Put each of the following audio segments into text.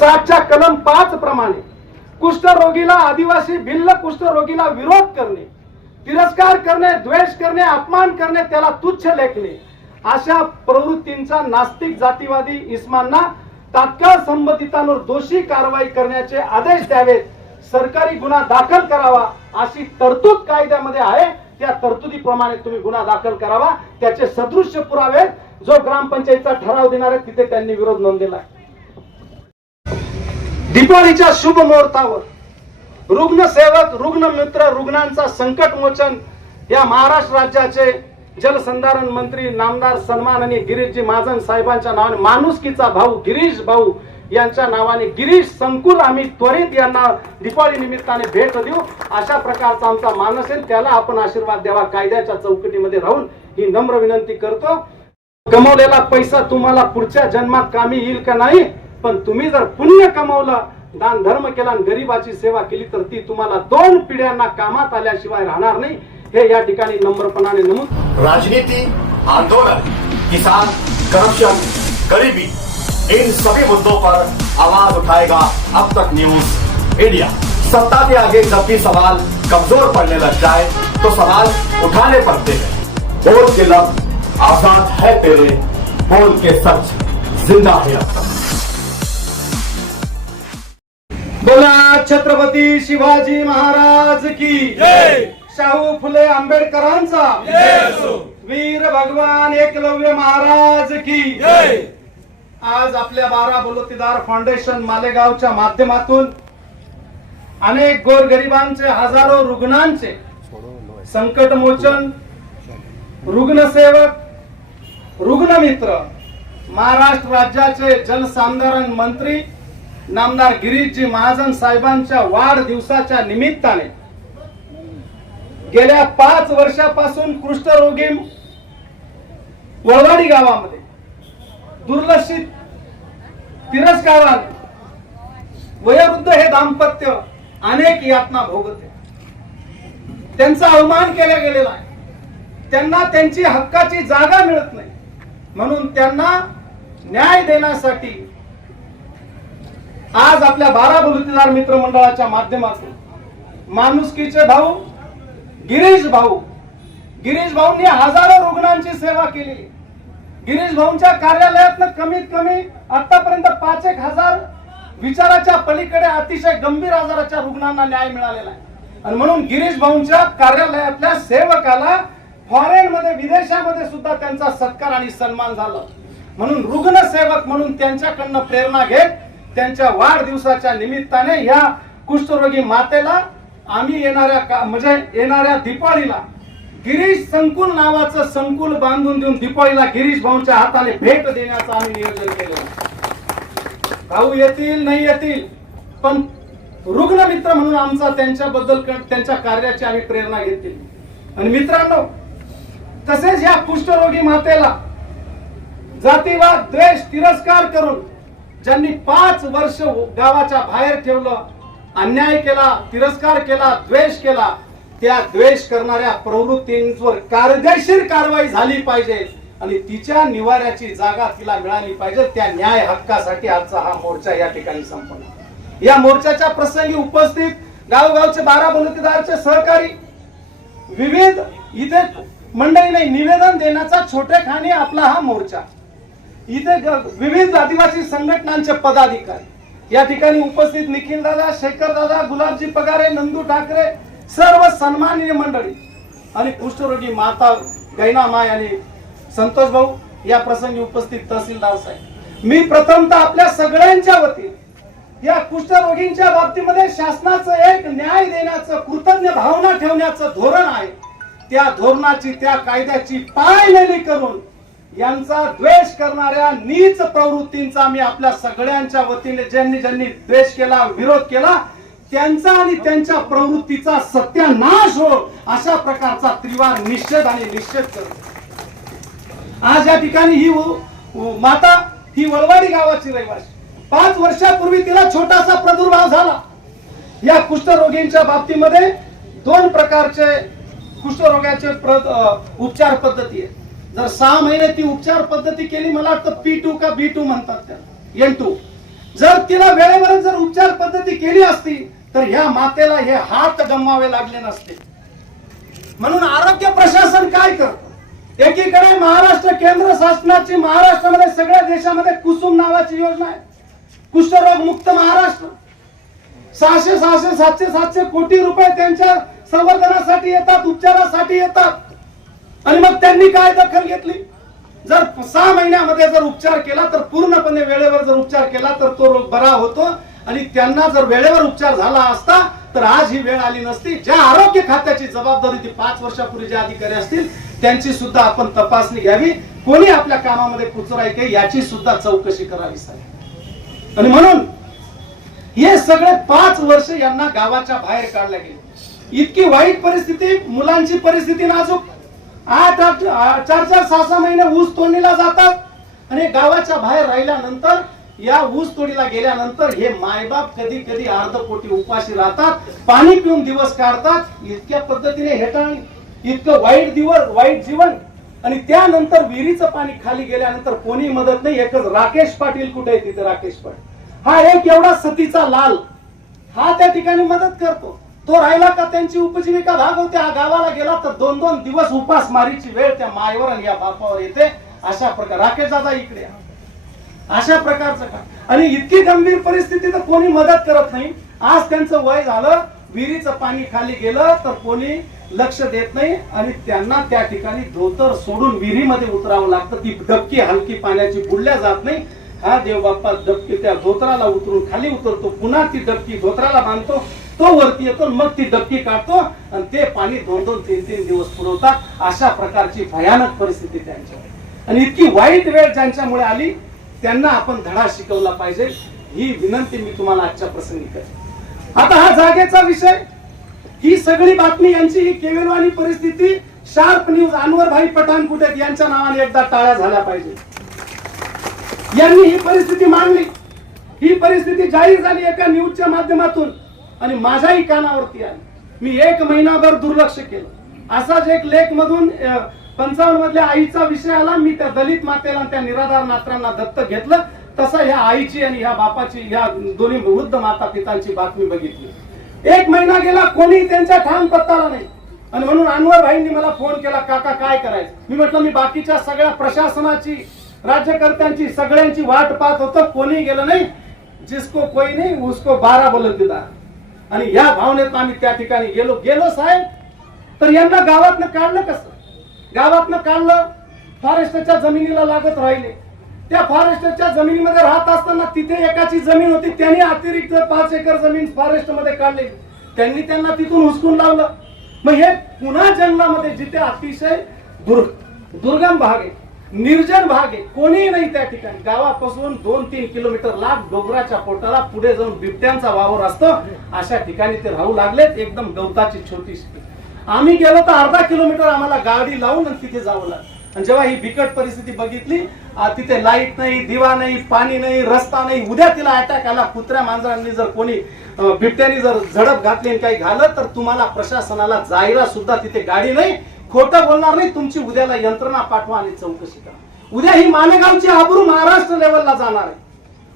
सातच्या कलम पाच प्रमाणे कुष्ठरोगीला आदिवासी भिल्ल कुष्ठरोगीला विरोध करणे तिरस्कार करणे द्वेष करणे अपमान करणे त्याला तुच्छ लेखणे अशा प्रवृत्तींचा नास्तिक जातीवादी इस्मांना तात्काळ संबंधितांवर दोषी कारवाई करण्याचे आदेश द्यावेत. सरकारी गुन्हा दाखल करावा अशी तरतूद कायद्यामध्ये आहे. त्या तरतुदीप्रमाणे तुम्ही गुन्हा दाखल करावा. त्याचे सदृश्य पुरावे जो ग्रामपंचायतचा ठराव देणार आहे तिथे त्यांनी विरोध नोंदवला आहे. दिपाळीच्या शुभ मुहूर्तावर रुग्णसेवक रुग्ण मित्र रुग्णांचा संकट मोचन या महाराष्ट्र राज्याचे जलसंधारण मंत्री नामदार सन्माननीय गिरीशजी महाजन साहेबांच्या नावाने माणुसकीचा भाऊ गिरीश भाऊ यांच्या नावाने गिरीश संकुल आम्ही त्वरित यांना दिपाळी निमित्ताने भेट देऊ. अशा प्रकारचा आमचा मानस आहे. त्याला आपण आशीर्वाद द्यावा. कायद्याच्या चौकटीमध्ये राहून ही नम्र विनंती करतो. कमवलेला पैसा तुम्हाला पुढच्या जन्मात कामी येईल का नाही? पण तुम्ही जर पुण्य कमवलं दान धर्म केला आणि गरीबाची सेवा केली तर ती तुम्हाला दोन पिढ्यांना कामात आल्याशिवाय राहणार नाही. हे या ठिकाणी नम्रपणाने नमूद राजनीती आंदोलन किसान करप्शन गरीबी इन सभी मुद्दों पर आवाज उठाएगा अब तक न्यूज इंडिया सत्ता के आगे जब भी सवाल कमजोर पड़ने लग जाए तो सवाल उठाने पड़ते हैं। बोल के लफ्ज आजाद है तेरे बोल के सच जिंदा है अब तक। बोला छत्रपती शिवाजी महाराज की शाहू फुले आंबेडकरांचा. वीर भगवान एकलव्य महाराज की आज आपल्या बारा बलुतेदार फाउंडेशन मालेगावच्या माध्यमातून अनेक गोरगरिबांचे हजारो रुग्णांचे संकटमोचन रुग्णसेवक रुग्णमित्र महाराष्ट्र राज्याचे जलसंधारण मंत्री नामदार गिरीशजी महाजन साहेबांच्या वाढदिवसाच्या निमित्ताने गेल्या पाच वर्षापासून कुष्ठरोगी वळवाडी गावामध्ये दुर्लक्षित तिरस्कारात वयोवृद्ध हे दाम्पत्य अनेक यातना भोगते. त्यांचा अवमान केला गेलेला आहे. त्यांना त्यांची हक्काची जागा मिळत नाही. म्हणून त्यांना न्याय देण्यासाठी आज आपल्या बारा बलुतेदार मित्रमंडळाच्या माध्यमातून माणुसकीचे भाऊ गिरीश भाऊ गिरीश भाऊंनी हजारो रुग्णांची सेवा केली. गिरीश भाऊंच्या कार्यालयातनं कमीत कमी आतापर्यंत पाच एक हजार विचाराच्या पलीकडे अतिशय गंभीर आजाराच्या रुग्णांना न्याय मिळालेला आहे. आणि म्हणून गिरीश भाऊंच्या कार्यालयातल्या सेवकाला फॉरेन मध्ये विदेशामध्ये सुद्धा त्यांचा सत्कार आणि सन्मान झाला. म्हणून रुग्ण सेवक म्हणून त्यांच्याकडनं प्रेरणा घेत त्यांच्या वाढदिवसाच्या निमित्ताने या कुष्ठरोगी मातेला आम्ही येणाऱ्या का- म्हणजे येणाऱ्या दिपाळीला गिरीश संकुल नावाचं संकुल बांधून देऊन दिपाळीला गिरीश भाऊंच्या हाताने भेट देण्याचं आम्ही नियोजन केलं. भाऊ येतील नाही येतील पण रुग्ण मित्र म्हणून आमचा त्यांच्याबद्दल त्यांच्या कार्याची आम्ही प्रेरणा घेतली. आणि मित्रांनो तसेच या कुष्ठरोगी मातेला जातीवाद द्वेष तिरस्कार करून ज्यांनी पाच वर्ष गावाच्या बाहेर ठेवलं अन्याय केला तिरस्कार केला द्वेष केला त्या द्वेष करणाऱ्या प्रवृत्तींवर कायदेशीर कारवाई झाली पाहिजे आणि तिच्या निवाऱ्याची जागा तिला मिळाली पाहिजे. त्या न्याय हक्कासाठी आजचा हा मोर्चा या ठिकाणी संपन्न या मोर्चाच्या प्रसंगी उपस्थित गावगावचे बारा बलुतेदारचे सहकारी विविध इथे मंडळीने नाही निवेदन देण्याचा छोटेखानी आपला हा मोर्चा. इथे विविध आदिवासी संघटनांचे पदाधिकारी. या ठिकाणी उपस्थित निखिल दादा शेखर दादा गुलाबजी पगारे नंदू ठाकरे सर्व सन्माननीय मंडळी. आणि कुष्ठरोगी माता गैना माय आणि संतोष भाऊ या प्रसंगी उपस्थित तहसीलदार साहेब. मी प्रथमतः आपल्या सगळ्यांच्या वतीने या कुष्ठरोगींच्या बाबतीमध्ये शासनाचं एक न्याय देण्याचं कृतज्ञ भावना ठेवण्याचं धोरण आहे. त्या धोरणाची त्या कायद्याची पायलेली करून यांचा द्वेष करणाऱ्या नीच प्रवृत्तींचा मी आपल्या सगळ्यांच्या वतीने ज्यांनी ज्यांनी द्वेष केला विरोध केला त्यांचा आणि त्यांच्या प्रवृत्तीचा सत्यानाश हो अशा प्रकारचा त्रिवार निश्चित आणि निश्चित करतो. आज या ठिकाणी ही माता ही वळवाडी गावाची रहिवासी. पाच वर्षापूर्वी तिला छोटासा प्रादुर्भाव झाला. या कुष्ठरोगींच्या बाबतीमध्ये दोन प्रकारचे कुष्ठरोगाचे उपचार पद्धती आहे जर सहा महिने ती उपचार पद्धती केली मला वाटतं पी टू का बी टू म्हणतात त्याला. एन टू जर तिला वेळेवर जर उपचार पद्धती केली असती तर ह्या मातेला हे हात गमवावे लागले नसते. म्हणून आरोग्य प्रशासन काय करत? एकीकडे महाराष्ट्र केंद्र शासनाची महाराष्ट्रामध्ये सगळ्या देशामध्ये कुसुम नावाची योजना आहे. कुष्ठरोग मुक्त महाराष्ट्र. सहाशे सहाशे सातशे सातशे कोटी रुपये त्यांच्या संवर्धनासाठी येतात उपचारासाठी येतात. आणि मग त्यांनी काय दखल घेतली? जर सहा महिन्यामध्ये जर उपचार केला तर पूर्णपणे वेळेवर जर उपचार केला तर तो रोग बरा होतो. आणि त्यांना जर वेळेवर उपचार झाला असता तर आज ही वेळ आली नसती. ज्या आरोग्य खात्याची जबाबदारी ती पाच वर्षापूर्वी जे अधिकारी असतील त्यांची सुद्धा आपण तपासणी घ्यावी. कोणी आपल्या कामामध्ये कुचराय के याची सुद्धा चौकशी करावी साहेब. आणि म्हणून हे सगळे पाच वर्ष यांना गावाच्या बाहेर काढले गेले. इतकी वाईट परिस्थिती मुलांची परिस्थिती नाजूक. आठ आठ चार चार सहा सहा महिने ऊस तोडणीला जातात. आणि गावाच्या बाहेर राहिल्यानंतर या ऊस तोडीला गेल्यानंतर हे मायबाप कधी कधी अर्धपोटी उपाशी राहतात पाणी पिऊन दिवस काढतात. इतक्या पद्धतीने हेटाळ इतकं वाईट दिवस वाईट जीवन. आणि त्यानंतर विहिरीचं पाणी खाली गेल्यानंतर कोणी मदत नाही. एकच राकेश पाटील कुठे आहे तिथे राकेश पाटील? हा एक एवढा सतीचा लाल. हा त्या ठिकाणी मदत करतो. तो राहिला का? त्यांची उपजीविका भागवते हा गावाला गेला तर दोन दोन दिवस उपास मारीची वेळ त्या मायवर आणि या बापावर येते. अशा प्रकार राकेश दादा इकडे अशा प्रकारचं का आणि इतकी गंभीर परिस्थिती तर कोणी मदत करत नाही. आज त्यांचं वय झालं विहिरीचं पाणी खाली गेलं तर कोणी लक्ष देत नाही. आणि त्यांना त्या ठिकाणी धोतर सोडून विहिरीमध्ये उतरावं लागतं. ती डबकी हलकी पाण्याची बुडल्या जात नाही. हा देव बाप्पा डबकी त्या धोतराला उतरून खाली उतरतो. पुन्हा ती डबकी धोतराला बांधतो. तो वरती येतो मग ती डबकी काढतो आणि ते पाणी दोन दोन तीन तीन दिवस पुरवतात. अशा प्रकारची भयानक परिस्थिती त्यांच्यावर आणि इतकी वाईट वेळ ज्यांच्यामुळे आली त्यांना आपण धडा शिकवला पाहिजे. ही विनंती मी तुम्हाला आजच्या प्रसंगी करतो. आता हा जागेचा विषय. ही सगळी बातमी यांची ही केवेलवाणी परिस्थिती शार्प न्यूज अनवर भाई पठाण कुठे यांच्या नावाने एकदा टाळ्या झाल्या पाहिजे. यांनी ही परिस्थिती मांडली. ही परिस्थिती जाहीर झाली एका न्यूजच्या माध्यमातून. आणि माझ्याही कानावरती आली. मी एक महिनाभर दुर्लक्ष केलं. असाच एक लेख मधून पंचावन्न मधल्या आईचा विषय आला. मी त्या दलित मातेला त्या निराधार नात्रांना दत्तक घेतलं. तसं ह्या आईची आणि ह्या बापाची ह्या दोन्ही वृद्ध माता पितांची बातमी बघितली. एक महिना गेला कोणी त्यांच्या ठाम पत्ताला नाही. आणि म्हणून अनवर भाईंनी मला फोन केला काका काय करायचं? मी म्हटलं मी बाकीच्या सगळ्या प्रशासनाची राज्यकर्त्यांची सगळ्यांची वाट पाहत होतो. कोणी गेलं नाही. जिसको कोई नाही उसको बारा बोलत दिला. आणि या भावनेत आम्ही त्या ठिकाणी गेलो. गेलो साहेब. तर यांना गावातनं काढलं कसं? गावातनं काढलं फॉरेस्टच्या जमिनीला लागत राहिले. त्या फॉरेस्टच्या जमिनीमध्ये राहत असताना तिथे एकाची जमीन होती. त्यांनी अतिरिक्त पाच एकर जमीन फॉरेस्टमध्ये काढली. त्यांनी त्यांना तिथून हुसकून लावलं. मग हे पुन्हा जंगलामध्ये जिथे अतिशय दुर्ग दुर्गम भाग आहे निर्जन भाग आहे कोणीही नाही त्या ठिकाणी. गावापासून दोन तीन किलोमीटर लांब डोंगराच्या पोटाला पुढे जाऊन बिबट्यांचा वावर असतो. अशा ठिकाणी ते राहू लागलेत एकदम गवताची छोटीशी आम्ही गेलो तर अर्धा किलोमीटर आम्हाला गाडी लावून आणि तिथे जावं लागलं. आणि जेव्हा ही बिकट परिस्थिती बघितली तिथे लाइट नाही दिवा नाही पाणी नाही रस्ता नाही उद्या तिला अटॅक आला. कुत्र्या मांजरांनी जर कोणी बिबट्यानी जर झडप घातली आणि काही घालत तर तुम्हाला प्रशासनाला जायला सुद्धा तिथे गाडी नाही. खोटं बोलणार नाही तुमची उद्याला यंत्रणा पाठवा आणि चौकशी करा. उद्या ही मालेगावची आबरू महाराष्ट्र लेवलला जाणार आहे.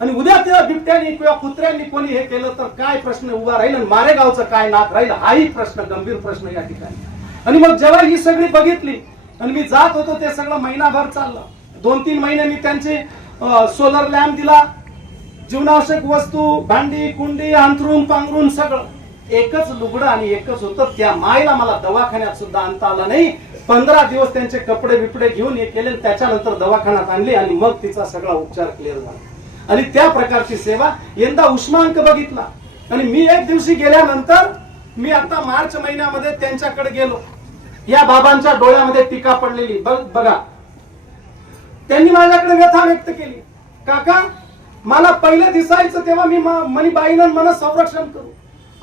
आणि उद्या तिला बिबट्यानी किंवा कुत्र्यांनी कोणी हे केलं तर काय प्रश्न उभा राहील आणि मारेगावचं काय नाक राहील हाही प्रश्न गंभीर प्रश्न या ठिकाणी. आणि मग जेव्हा ही सगळी बघितली आणि मी जात होतो ते सगळं महिनाभर चाललं. दोन तीन महिने मी त्यांचे सोलर लॅम्प दिला जीवनावश्यक वस्तू भांडी कुंडी अंथरून पांघरून सगळं. एकच लुगडं आणि एकच होतं. त्या मायला मला दवाखान्यात सुद्धा आणता आलं नाही. पंधरा दिवस त्यांचे कपडे बिपडे घेऊन हे केले त्याच्यानंतर दवाखान्यात आणली आणि मग तिचा सगळा उपचार क्लिअर झाला. आणि त्या प्रकारची सेवा यंदा उष्मांक बघितला. आणि मी एक दिवशी गेल्यानंतर मी आता मार्च महिन्यामध्ये त्यांच्याकडे गेलो. या बाबांच्या डोळ्यामध्ये टीका पडलेली. बघ बघा. त्यांनी माझ्याकडे व्यथा व्यक्त केली. काका मला पहिलं दिसायचं तेव्हा मी म- मनी मन संरक्षण करू.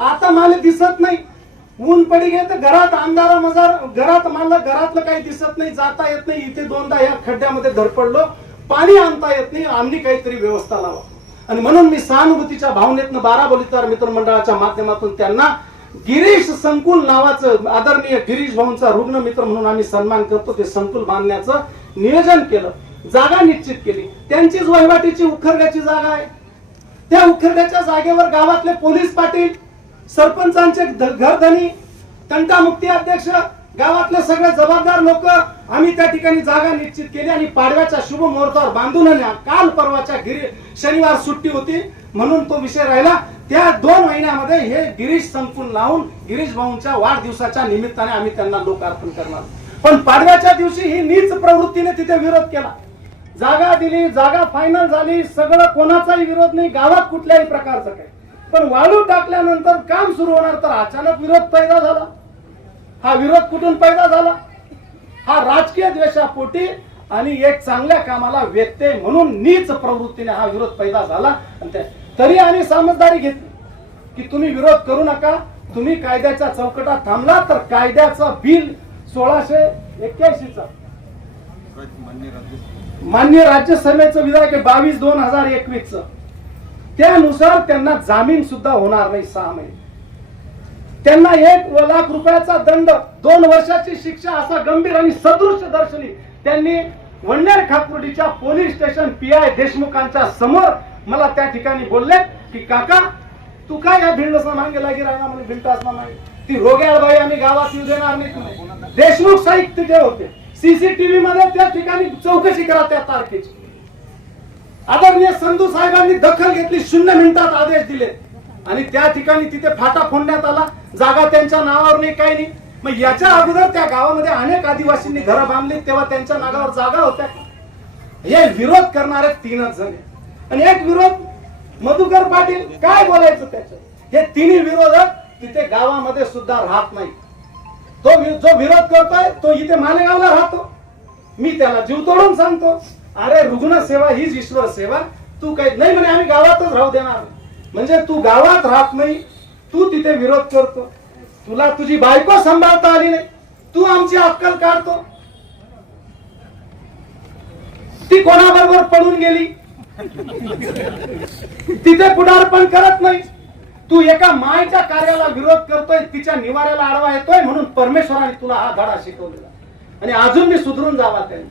आता मला दिसत नाही. ऊन पडी गे तर घरात अंधारा मजार घरात मला घरातलं काही दिसत नाही जाता येत नाही. इथे दोनदा या खड्ड्यामध्ये धडपडलो. पाणी आणता येत नाही. आम्ही काहीतरी व्यवस्था लावा. आणि म्हणून मी सहानुभूतीच्या भावनेतनं बारा बोलीदार मित्रमंडळाच्या माध्यमातून त्यांना गिरीश संकुल नावाचं आदरणीय गिरीश भाऊंचा रुग्ण मित्र म्हणून आम्ही सन्मान करतो. ते संकुल बांधण्याचं नियोजन केलं. जागा निश्चित केली. त्यांचीच वहिवाटीची उखरड्याची जागा आहे. त्या उखरड्याच्या जागेवर गावातले पोलीस पाटील सरपंचांचे ध- घरधनी तंटामुक्ती अध्यक्ष गावातले सगळे जबाबदार लोक आम्ही त्या ठिकाणी जागा निश्चित केली आणि पाडव्याच्या शुभ मुहूर्तावर बांधून आणल्या. काल परवाच्या गिरी शनिवार सुट्टी होती म्हणून तो विषय राहिला. त्या दोन महिन्यामध्ये हे गिरीश संपून लावून गिरीश भाऊंच्या वाढदिवसाच्या निमित्ताने आम्ही त्यांना लोकार्पण करणार. पण पाडव्याच्या दिवशी ही नीच प्रवृत्तीने तिथे विरोध केला. जागा दिली जागा फायनल झाली सगळं कोणाचाही विरोध नाही गावात कुठल्याही प्रकारचं काही. पण वाळू टाकल्यानंतर काम सुरू होणार तर अचानक विरोध पैदा झाला. हा विरोध कुठून पैदा झाला? हा राजकीय द्वेषापोटी आणि एक चांगल्या कामाला व्यत्यय म्हणून नीच प्रवृत्तीने हा विरोध पैदा झाला. तरी आम्ही समजदारी घेतली की तुम्ही विरोध करू नका. तुम्ही कायद्याच्या चौकटात थांबला तर कायद्याचं बिल सोळाशे एक्क्याऐंशीचा. मान्य राज्यसभेचं. विधायक बावीस दोन हजार एकवीस त्यानुसार त्यांना जामीन सुद्धा होणार नाही सहा महिने. त्यांना एक लाख रुपयाचा दंड दोन वर्षाची शिक्षा असा गंभीर आणि सदृश दर्शनी त्यांनी वंडेर खाकुर्डीच्या पोलीस स्टेशन पी आय देशमुखांच्या समोर मला त्या ठिकाणी बोलले की काका तू काय या भिंडसा मागे लागी राहिला म्हणजे भिंडास मागे? ती रोग्याळबाई आम्ही गावात येऊ देणार नाही देशमुख साहित्य जे होते सीसीटीव्ही मध्ये त्या ठिकाणी चौकशी करा त्या तारखेची. आदरणीय संधू साहेबांनी दखल घेतली शून्य मिनिटात आदेश दिले. आणि त्या ठिकाणी तिथे फाटा फोडण्यात आला. जागा त्यांच्या नावावर नाही काही नाही. मग याच्या अगोदर त्या गावामध्ये अनेक आदिवासींनी घरं बांधली तेव्हा त्यांच्या नावावर जागा होत्या. हे विरोध करणारे तीनच जण आणि एक विरोध मधुकर पाटील काय बोलायचं त्याचं हे तिन्ही विरोधक तिथे गावामध्ये सुद्धा राहत नाही तो जो विरोध करतोय तो इथे मालेगावला राहतो. मी त्याला जीव तोडून सांगतो. अरे रुग्ण सेवा हीच ईश्वर सेवा. तू काही नाही म्हणे आम्ही गावातच राहू देणार म्हणजे तू गावात राहत नाही तू तिथे विरोध करतो. तुला तुझी बायको सांभाळता आली नाही. तू आमची अक्कल काढतो. ती कोणाबरोबर पडून गेली? तिथे पुढारपण करत नाही. तू एका मायच्या कार्याला विरोध करतोय तिच्या निवाऱ्याला आडवा येतोय म्हणून परमेश्वराने तुला हा धडा शिकवलेला. आणि अजून मी सुधरून जावा त्यांनी.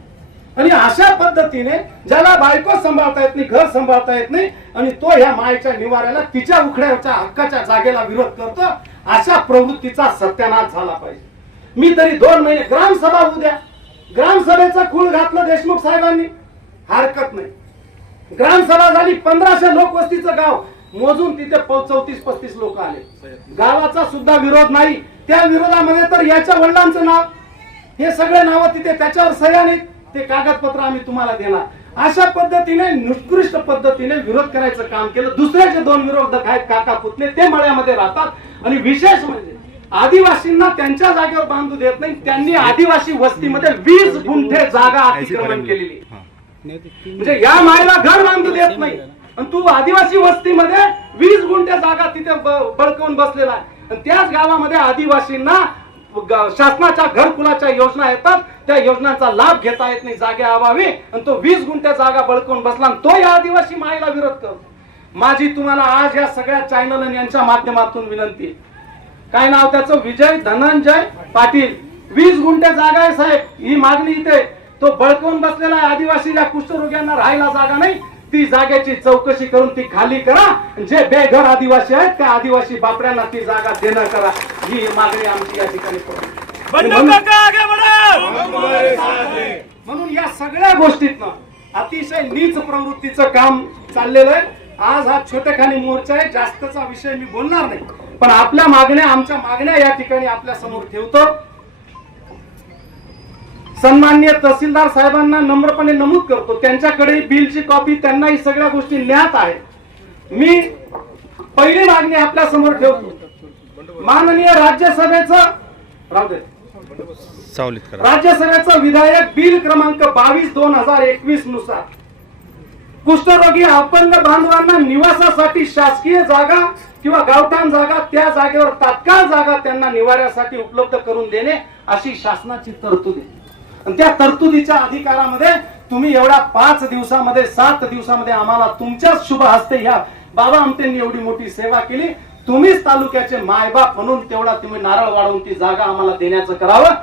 आणि अशा पद्धतीने ज्याला बायको सांभाळता येत नाही घर सांभाळता येत नाही आणि तो ह्या मायेच्या निवाऱ्याला तिच्या उखड्याच्या हक्काच्या जागेला विरोध करतो अशा प्रवृत्तीचा सत्यानाश झाला पाहिजे. मी तरी दोन महिने ग्रामसभा उद्या ग्रामसभेचा खूळ घातलं देशमुख साहेबांनी. हरकत नाही. ग्रामसभा झाली पंधराशे लोकवस्तीचं गाव. मोजून तिथे चौतीस पस्तीस लोक आले. गावाचा सुद्धा विरोध नाही. त्या विरोधामध्ये तर याच्या वडिलांचं नाव. हे सगळे नावं तिथे त्याच्यावर सह्या नाहीत. ते कागदपत्र आम्ही तुम्हाला देणार. अशा पद्धतीने निकृष्ट पद्धतीने विरोध करायचं काम केलं. दुसऱ्याचे दोन विरोधक आहेत काका पुतले ते मळ्यामध्ये राहतात. आणि विशेष म्हणजे आदिवासींना त्यांच्या जागेवर बांधू देत नाही त्यांनी आदिवासी वस्तीमध्ये वीस गुंठे जागा अतिक्रमण केलेली. म्हणजे या मायला घर बांधू देत नाही. आणि तू आदिवासी वस्तीमध्ये वीस गुंठे जागा तिथे बळकवून बसलेला आहे. आणि त्याच गावामध्ये आदिवासींना शासनाच्या घरकुलाच्या योजना येतात. त्या योजनांचा लाभ घेता येत नाही जागे अभावी आणि तो वीस गुंठ्या जागा बळकवून बसला आणि तो या आदिवासी मायेला विरोध करतो. माझी तुम्हाला आज या सगळ्या चॅनल यांच्या माध्यमातून विनंती काय नाव त्याचं? विजय धनंजय पाटील. वीस गुंठे जागा आहे साहेब. ही मागणी इथे तो बळकवून बसलेला आहे. आदिवासीला कुष्ठरोग्यांना राहायला जागा नाही. ती जागेची चौकशी करून ती खाली करा. जे बेघर आदिवासी आहेत त्या आदिवासी बापड्यांना ती जागा देणं करा. ही मागणी आमची या ठिकाणी म्हणून या सगळ्या गोष्टीतनं अतिशय नीच प्रवृत्तीचं काम चाललेलं आहे. आज हा छोटेखानी मोर्चा आहे. जास्तचा विषय मी बोलणार नाही. पण आपल्या मागण्या आमच्या मागण्या या ठिकाणी आपल्यासमोर ठेवतो. सन्मान्य तहसीलदार साहेबांना नम्रपणे नमूद करतो. त्यांच्याकडे बिलची कॉपी त्यांनाही सगळ्या गोष्टी ज्ञात आहे मी पहिली मागणी आपल्यासमोर ठेवतो. माननीय राज्यसभेचं राज्यसभेचं विधायक बिल क्रमांक बावीस दोन हजार एकवीसनुसार. कुष्ठरोगी अपंग बांधवांना निवासासाठी शासकीय जागा किंवा गावठाण जागा त्या जागेवर तात्काळ जागा त्यांना निवाऱ्यासाठी उपलब्ध करून देणे अशी शासनाची तरतूद आहे. आणि त्या तरतुदीच्या अधिकारामध्ये तुम्ही एवढ्या पाच दिवसामध्ये सात दिवसामध्ये आम्हाला तुमच्याच शुभ हस्ते ह्या बाबा आमटेंनी एवढी मोठी सेवा केली. तुम्हीच तालुक्याचे मायबाप म्हणून तेवढा तुम्ही नारळ वाढवून ती जागा आम्हाला देण्याचं करावं.